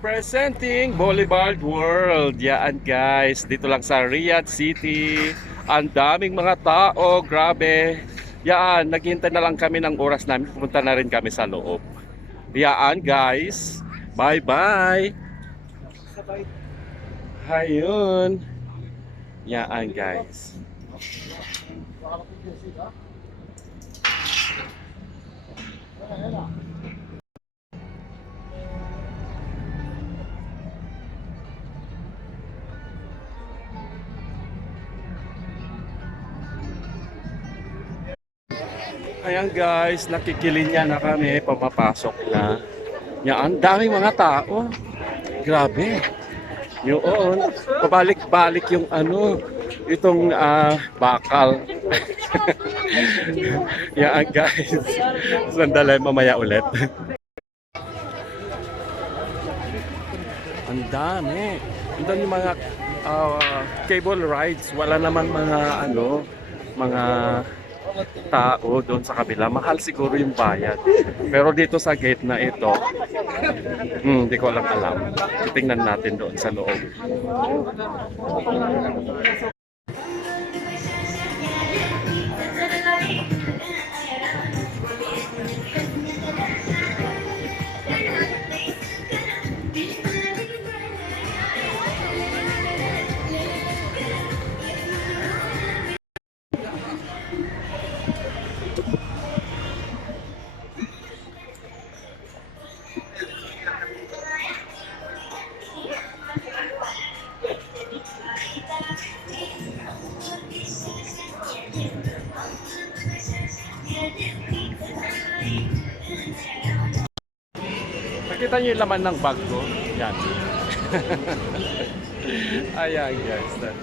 Presenting Boulevard World. Yan guys, dito lang sa Riyadh City. Ang daming mga tao, grabe. Yan, naghihintay na lang kami ng oras namin. Pumunta na rin kami sa loob. Yan guys, bye bye. Ayun. Yan guys. Ayan guys, nakikilinya na kami, pumapasok na. Yan, ang daming mga tao. Grabe. Yun, pabalik-balik yung ano, itong bakal. Yan guys. Sandali, mamaya ulit. Ang dami. Doon yung mga cable rides. Wala naman mga ano, mga tao doon sa kabila. Mahal siguro yung bayad. Pero dito sa gate na ito, hindi ko lang alam. Tingnan natin doon sa loob. Nakita niyo yung laman ng bag ko? Yan. Ayan guys.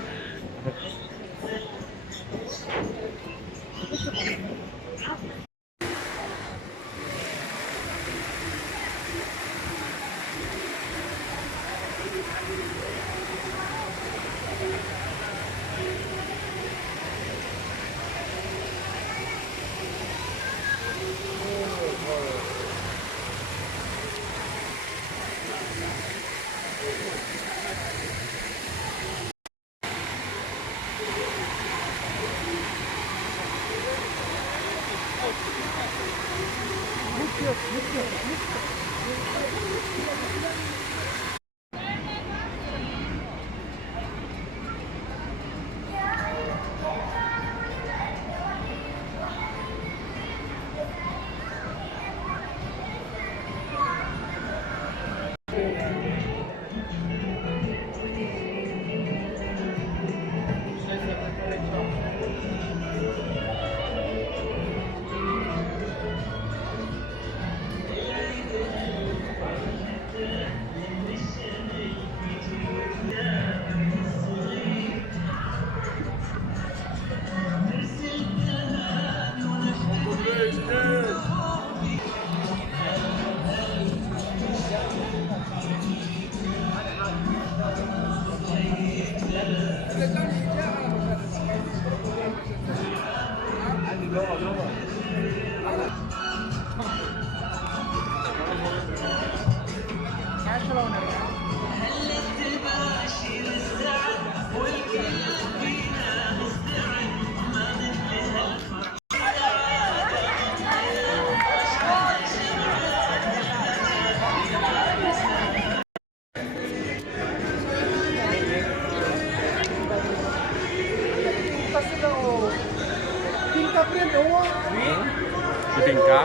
Bibingka?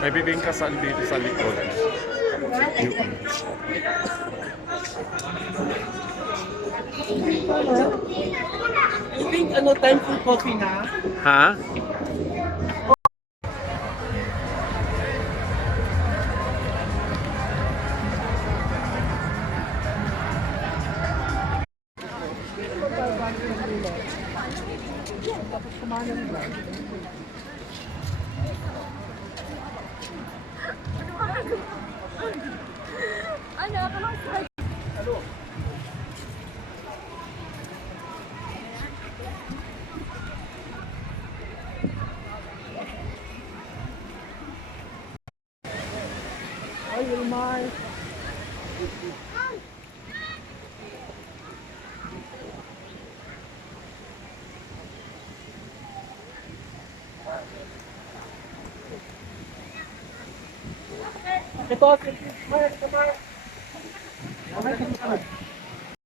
May bibingka sa likod. I think ano time for coffee na? Ha? Tapos kumain ng ba? Ano? Ano? Ay, Wilmar. Ito,